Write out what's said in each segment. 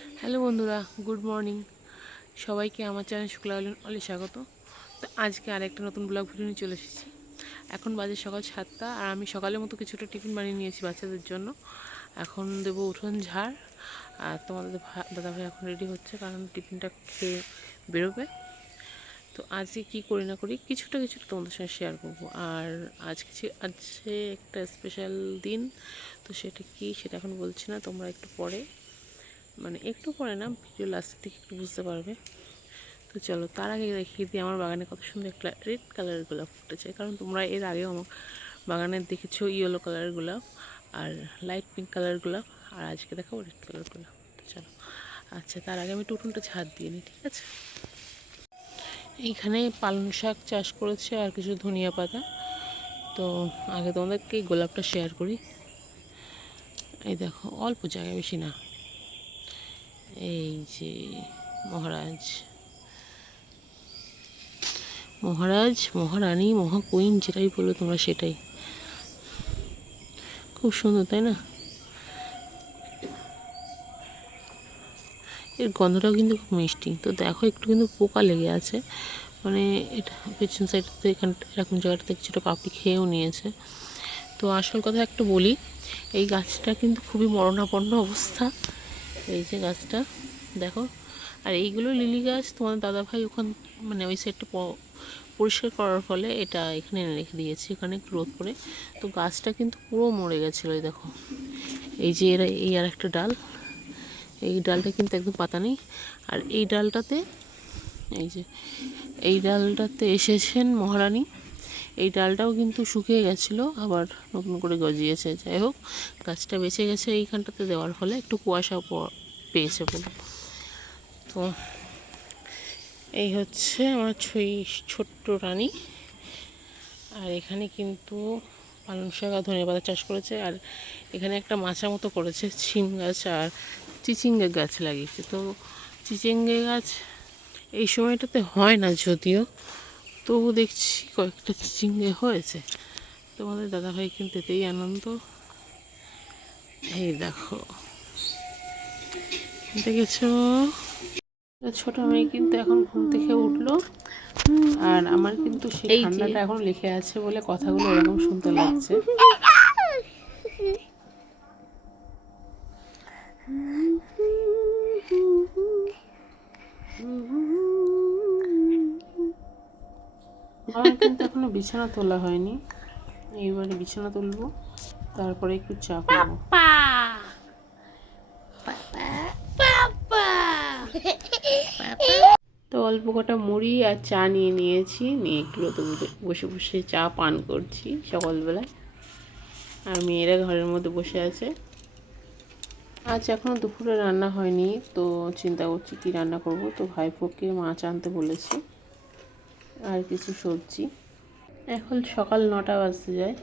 Hello বন্ধুরা, good morning. সবাইকে আমার চ্যানেল শুক্লা অলি স্বাগত। তো আজকে আরেকটা নতুন ব্লগ ভিডিও নিয়ে চলে এসেছি। এখন বাজে সকাল সাতটা, আর আমি সকালের মতো কিছুটা টিফিন বানিয়ে নিয়েছি বাচ্চাদের জন্য। এখন দেবো উঠোন ঝাড়, আর তোমাদের ভা- দাদাভাই এখন রেডি হচ্ছে, কারণ টিফিনটা খেয়ে বেরোবে। তো আজকে কী করি না করি, কিছুটা কিছুটা তোমাদের সঙ্গে শেয়ার করব। আর আজ কিছু আজকে একটা স্পেশাল দিন, তো সেটা কি সেটা এখন বলছি না, তোমরা একটু পরে মানে একটু পরে না, ভিডিও লাস্টের দিকে একটু বুঝতে পারবে। তো চলো, তার আগে দেখিয়ে দিই আমার বাগানে কত সুন্দর একটা রেড কালারের গোলাপ ফুটেছে। কারণ তোমরা এর আগেও আমার বাগানে দেখেছ ইয়েলো কালারের গোলাপ আর লাইট পিঙ্ক কালার গোলাপ, আর আজকে দেখাবো রেড কালার গোলাপ। তো চলো আচ্ছা তার আগে আমি টুটুনটা ছাদ দিয়ে নিই, ঠিক আছে? এইখানে পালং শাক চাষ করেছে আর কিছু ধনিয়া পাতা। তো আগে তোমাদেরকে গোলাপটা শেয়ার করি। এই দেখো, অল্প জায়গায় বেশি না। এই যে মহারাজ মহারাজ, মহারানী, মহাকুইন যেটাই বলো তোমরা সেটাই। খুব সুন্দর, তাই না? এর গন্ধটাও কিন্তু খুব মিষ্টি। তো দেখো, একটু কিন্তু পোকা লেগে আছে। মানে এটা পেছন সাইডটাতে এখানটা এরকম জায়গাটাতে কিছুটা পাপড়ি খেয়েও নিয়েছে। তো আসল কথা একটু বলি, এই গাছটা কিন্তু খুবই মরণাপন্ন অবস্থা। এই যে গাছটা, দেখো। আর এইগুলো লিলি গাছ তোমার দাদাভাই ওখান মানে ওই সাইডটা পরিষ্কার করার ফলে এটা এখানে রেখে দিয়েছি, এখানে রোদ করে। তো গাছটা কিন্তু পুরো মরে গেছিল, এই দেখো। এই যে এরা, এই আর একটা ডাল, এই ডালটা কিন্তু একদম পাতা নেই। আর এই ডালটাতে, এই যে, এই ডালটাতে এসেছেন মহারানী। এই ডালটাও কিন্তু শুকিয়ে গেছিল, আবার নতুন করে গজিয়েছে। যাই হোক, গাছটা বেঁচে গেছে এইখানটাতে দেওয়ার ফলে। একটু কুয়াশা পেয়েছে বলে। তো এই হচ্ছে আমার ছই ছোট্ট রানী। আর এখানে কিন্তু পালং শাক আর ধনে পাতা চাষ করেছে। আর এখানে একটা মাচা মতো করেছে ছিম গাছ আর চিচিঙ্গে গাছ লাগিয়েছে। তো চিচিঙ্গে গাছ এই সময়টাতে হয় না যদিও। তবু দেখছি কয়েকটা চিচিঙ্গে হয়েছে। তোমাদের দাদাভাই কিন্তু এতেই আনন্দ। এই দেখো। দেখেছ ছোট মেয়ে কিন্তু এখন ঘুম থেকে উঠল। আর আমার কিন্তু সেই ঠান্ডাটা এখন লিখে আছে বলে কথাগুলো এরকম শুনতে লাগছে। আমার কিন্তু এখনও বিছানা তোলা হয়নি। এইবারে বিছানা তুলবো তারপরে একটু চা করব তো অল্প কটা মুড়ি আর চা নিয়ে নিয়েছি। নিয়ে একটু বসে- বসে বসে চা পান করছি সকালবেলায়। আর মেয়েরা ঘরের মধ্যে বসে আছে। আজ এখনও দুপুরে রান্না হয়নি, তো চিন্তা করছি কি রান্না করব। তো ভাইপোকে মাছ আনতে বলেছি। আর কিছু সবজি। এখন সকাল নটা বাজতে যায়।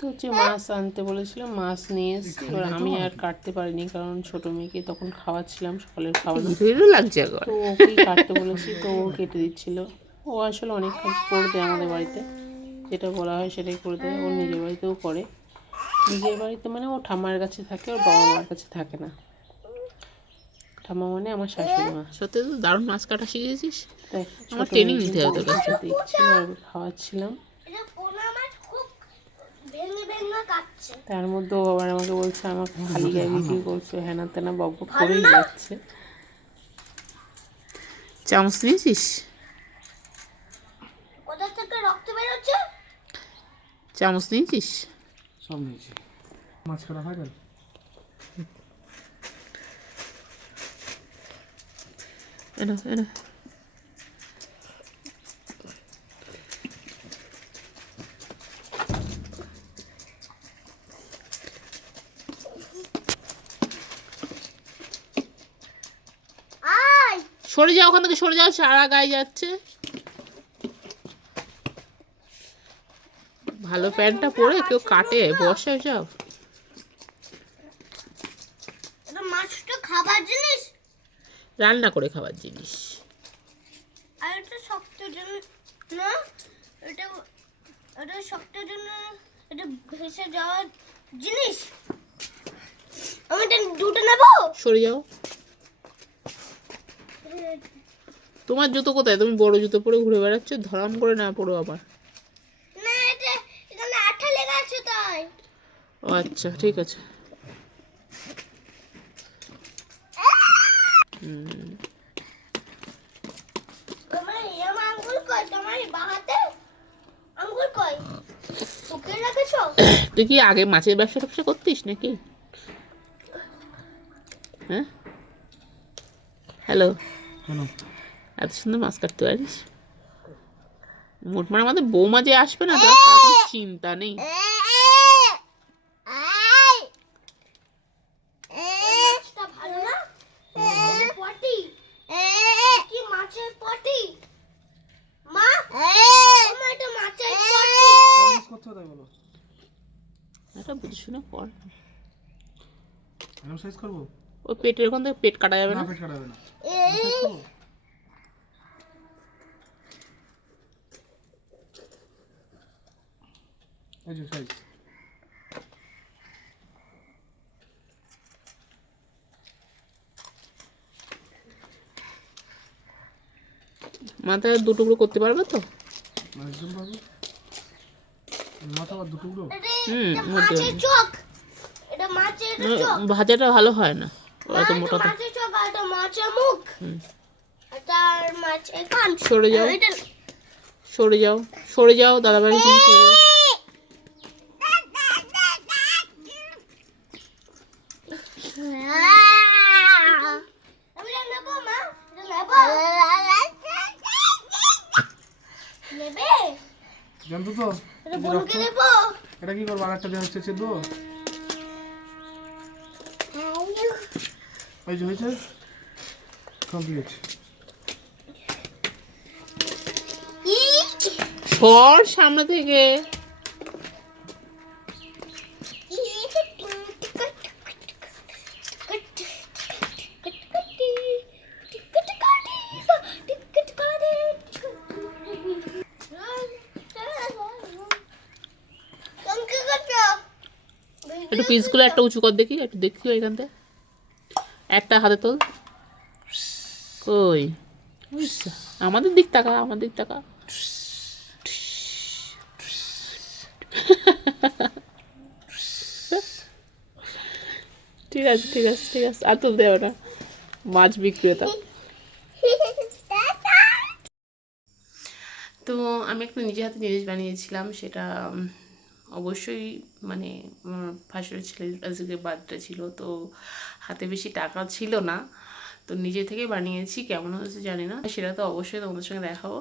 তো হচ্ছে মাছ আনতে বলেছিল মাছ নিয়ে এসেছি এবার আমি আর কাটতে পারিনি কারণ ছোট মেয়েকে তখন খাওয়াচ্ছিলাম সকালের খাওয়ানো লাগছে তো ওকেই কাটতে বলেছি তো ও কেটে দিচ্ছিল। ও আসলে অনেক কাজ করে দেয় আমাদের বাড়িতে। যেটা বলা হয় সেটাই করে দেয় ও নিজের বাড়িতেও করে। নিজের বাড়িতে মানে ও ঠাম্মার কাছে থাকে ওর বাবা মার কাছে থাকে না। ঠাম্মা মানে আমার শাশুড়ি মা। সত্যি তো দারুণ মাছ কাটা শিখেছিস। তাই আমার মেয়েকে নিতে হবে তোর কাছ। খাওয়াচ্ছিলাম এটা পোনা মাছ খুব ভেঙে ভেঙে কাটছে তার মধ্যে ও আবার আমাকে বলছে আমাকে খালি গায়ে ভিডিও করছে হ্যানা তেনা বক বক করেই যাচ্ছে। চামচ নিয়েছিস? কোথা থেকে রক্ত বেরোচ্ছে? চামচ নিয়েছিস? সব নিয়েছি। মাছ কাটা হয় গেল? এনো এনো সরে যাও ওখান থেকে সরে যাও সারা গায়ে যাচ্ছে। ভালো প্যান্টটা পরে কেউ কাটে বসে সব। এটা মাছটা খাবার জিনিস? রান্না করে খাবার জিনিস। আর এটা শক্ত জন্য না? এটা এটা শক্ত জন্য এটা ভেসে যাওয়ার জিনিস? আমি এটা দুটো নেব? সরে যাও। তোমার জুতো কোথায়? তুমি বড় জুতো পরে ঘুরে বেড়াচ্ছ? ধরাম করে না পড়ো আবার। না এটা এখানে আঠা লেগে আছে তাই। ও আচ্ছা ঠিক আছে। রেখেছো? তুই কি আগে মাছের ব্যবসা ট্যাবসা করতিস নাকি? হ্যাঁ? হ্যালো? এত সুন্দর মাছ কাটতে পারিস? মোটমার আমাদের বৌমা যে আসবে না তার কোনো চিন্তা নেই। বুঝে শুনে কর। সাইজ করব? ওই পেটের ওখান থেকে পেট কাটা যাবে না না? পেট কাটা যাবে না সাইজ করব এই যে সাইজ মাথায় দু টুকরো করতে পারবে তো? একদম মাথা হুম এটা মাছের চোখ। ভাজাটা ভালো হয় না। অত মোটা তো মাছের চোখ আর এটা মাছের মুখ। হুম। এটা আর মাছের কান। সরে যাও। সরে যাও। সরে যাও দাদা তুমি সরে যাও আমি এটা নেব মা এটা নেব নেবে জানতো তো এটা বনুকে দেবো? এটা কি করব? আরেকটা দেওয়া হচ্ছে সেদ্ধ? ওই যে হয়েছে? কমপ্লিট সর সামনে থেকে। পিসগুলো একটা উঁচু কর দেখি, একটু দেখি এখান থেকে। একটা হাতে তোল। কই? আমাদের দিক টাকা আমাদের দিক টাকা ঠিক আছে ঠিক আছে ঠিক আছে। আর তুলতে হবে না। মাছ বিক্রেতা। তো আমি একটা নিজে হাতে জিনিস বানিয়েছিলাম, সেটা অবশ্যই মানে আমার ভাসুরের ছেলের আজকে বার্থডে ছিল, তো হাতে বেশি টাকা ছিল না। তো নিজে থেকে বানিয়েছি, কেমন হয়েছে জানি না। সেটা তো অবশ্যই তোমাদের সঙ্গে দেখাবো।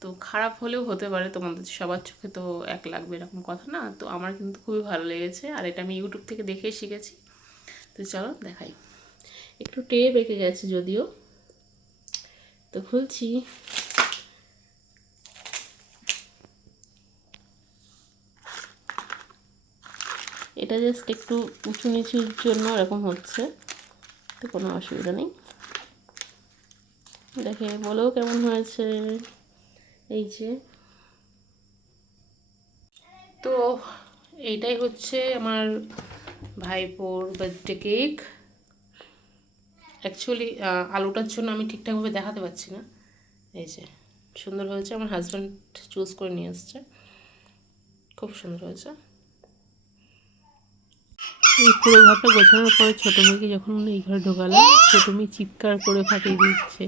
তো খারাপ হলেও হতে পারে, তোমাদের সবার চোখে তো এক লাগবে এরকম কথা না। তো আমার কিন্তু খুবই ভালো লেগেছে, আর এটা আমি ইউটিউব থেকে দেখেই শিখেছি। তো চলো দেখাই। একটু টেপ বেঁকে গেছে যদিও। তো খুলছি। এটা জাস্ট একটু উঁচু নিচুর জন্য এরকম হচ্ছে, তো কোনো অসুবিধা নেই। দেখে বলেও কেমন হয়েছে এই যে। তো এইটাই হচ্ছে আমার ভাইপোর বার্থডে কেক অ্যাকচুয়ালি আলুটার জন্য আমি ঠিকঠাকভাবে দেখাতে পারছি না। এই যে, সুন্দর হয়েছে। আমার হাজব্যান্ড চুজ করে নিয়ে এসছে। খুব সুন্দর হয়েছে। এই পুরো ঘরটা গোছানোর পরে ছোটো মেয়েকে যখন এই ঘরে ঢোকালাম ছোটো মেয়ে চিৎকার করে ফাটিয়ে দিচ্ছে।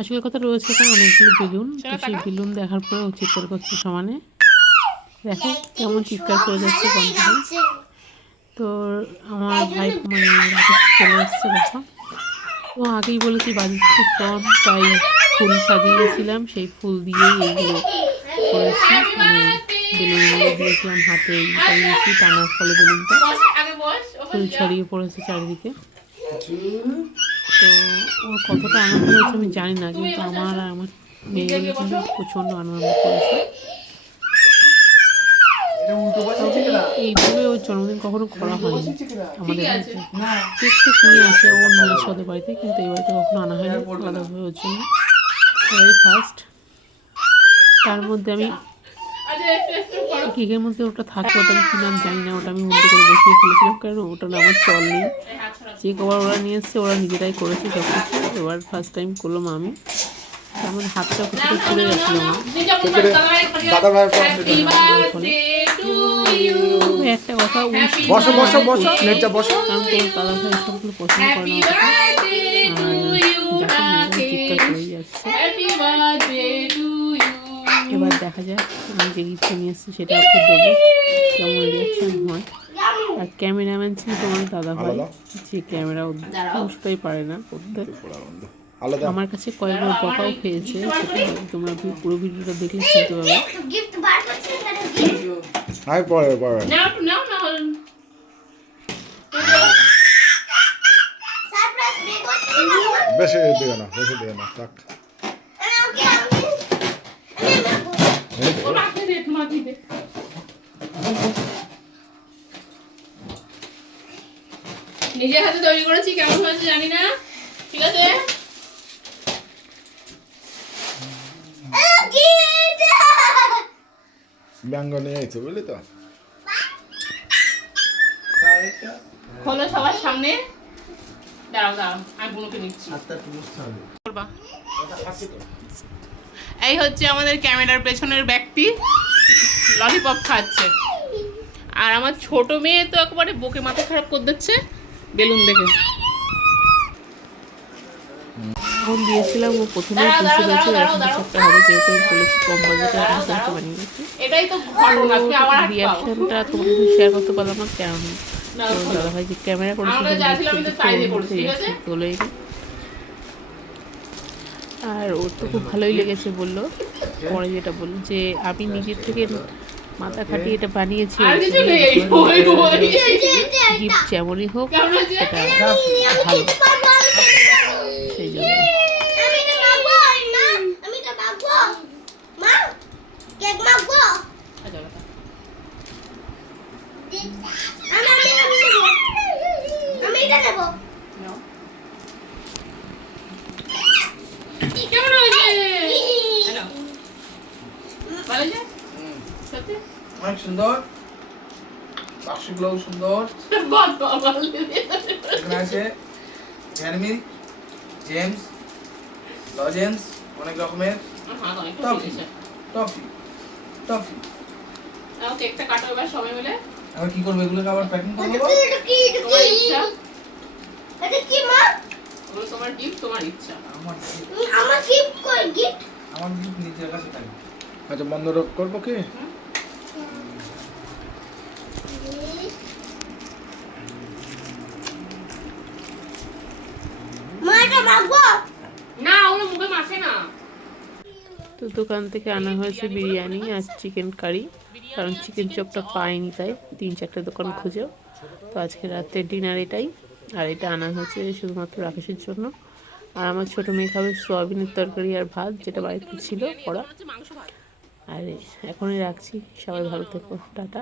আসলে কথা রয়েছে এখানে অনেকগুলো বেলুন। তো সেই বেলুন দেখার পরে ও চিৎকার করছে সমানে। দেখো কেমন চিৎকার করে যাচ্ছে কন্টিনিউ তো আমার ভাই মানে চলে এসছে দেখো। ও আগেই বলেছি খুব কম তাই ফুল সাজিয়েছিলাম সেই ফুল দিয়েই এইগুলো করেছি। মানে বেলুনগুলো দিয়েছিলাম হাতে টানার ফলে বেলুনটা। ফুল ছড়িয়ে পড়েছে চারিদিকে। তো ওর কতটা আনন্দ হয়েছে আমি জানি না, কিন্তু আমার আর আমার মেয়ের জন্য প্রচণ্ড আনন্দ করেছে। এইভাবে ওর জন্মদিন কখনো করা হয়নি আমাদের বাড়িতে। টেক আসে ও নিয়ে বাড়িতে, কিন্তু এই বাড়িতে কখনো আনা হয়নি আলাদাভাবে ওর জন্য। এবারই ফার্স্ট তার মধ্যে আমি কেকের মধ্যে ওটা থাকে ওটা আমি কি নাম জানি না ওটা আমি উল্টো করে বসিয়ে ফেলেছিলাম কারণ ওটা না আমার চল নেই। যে কবার ওরা নিয়ে এসছে ওরা নিজেরাই করেছে সব কিছু এবার ফার্স্ট টাইম করলাম আমি। আমার হাতটা কিছুটা পুড়ে গেছিল আমার একটা কথা বসো বসো বসো প্লেটটা বসো। কারণ তোর দাদা ভাই সবগুলো পছন্দ করে না। আর মেয়েরা চিৎকার যাচ্ছে। এবার দেখা যাক আমি যে গিফটটা নিয়ে এসেছি সেটা ওকে দেবো। কেমন রিয়াকশন হয়। আর ক্যামেরাম্যান ছিল তোমার দাদা ভাই। যে ক্যামেরা বুঝতেই পারে না করতে। আলাদা। আমার কাছে কয়েকবার বকাও খেয়েছে তোমরা পুরো ভিডিওটা দেখলে শুনতে পাবে। পরে পরে বেশি দিও না বেশি দিও না থাক। নিজের হাতে তৈরি করেছি কেমন হয়েছে জানি না। ঠিক আছে? ব্যঙ্গ নিয়ে আইছো বুঝলি তো? খোলো সবার সামনে। দাঁড়াও দাঁড়াও আমি বুনুকে নিচ্ছি। করবা। এই হচ্ছে আমাদের ক্যামেরার পেছনের ব্যক্তি। ললিপপ খাচ্ছে। আর আমার ছোট মেয়ে তো একেবারে বকে মাথা খারাপ করে দিচ্ছে। বেলুন দেখে। ফোন দিয়েছিলাম ও প্রথমে বুঝতে পেরেছে এরকম কিছু একটা হবে যেহেতু আমি বলেছি কম বাজেটে এরকম কিছু একটা বানিয়ে পাও। রিয়াকশনটা তোমাদের সাথে শেয়ার করতে পারলাম না কেন? দাদা ভাই যে ক্যামেরা করেছে আমরা যা ছিলাম তো তাই দিয়ে করেছি, ঠিক আছে? তোলেই আর ওর তো খুব ভালোই লেগেছে বলল পরে যেটা বলল যে আমি নিজের থেকে মাথা খাটিয়ে এটা বানিয়েছি গিফট যেমনই হোক এটা ভালো সেই জন্য আমি এটা মাগবো মা আমি এটা মাগবো মা কেক মাগবো আচ্ছা, আচ্ছা। আমি আমি আমি নেব আমি এটা নেব নাও। কি কেমন হয়েছে এই নাও। ভালো হয়েছে? সত্যি? অনেক সুন্দর। বাক্সগুলোও সুন্দর। এখানে আছে ভ্যানমিল জেমস লজেন্স অনেক রকমের। টফি। টফি টফি কেকটা কাটো এবার সবাই মিলে। আবার কি করব? এগুলোকে আবার প্যাকিং করে দেবো এটা কি? তোমার ইচ্ছা? এটা কি মা? ওগুলো তোমার গিফট তোমার ইচ্ছা। আমার আমার গিফট কই? গিফট আমার গিফট নিজের কাছে থাকে আচ্ছা বন্ধ করব কি? তো দোকান থেকে আনা হয়েছে বিরিয়ানি আর চিকেন কারি। কারণ চিকেন চপটা পাইনি তাই তিন চারটে দোকান খুঁজেও তো আজকে রাতের ডিনার এটাই। আর এটা আনা হয়েছে শুধুমাত্র রাকেশের জন্য। আর আমার ছোটো মেয়ে খাবে সোয়াবিনের তরকারি আর ভাত, যেটা বাড়িতে ছিল করা আর এখনই রাখছি। সবাই ভালো থেকো। টাটা।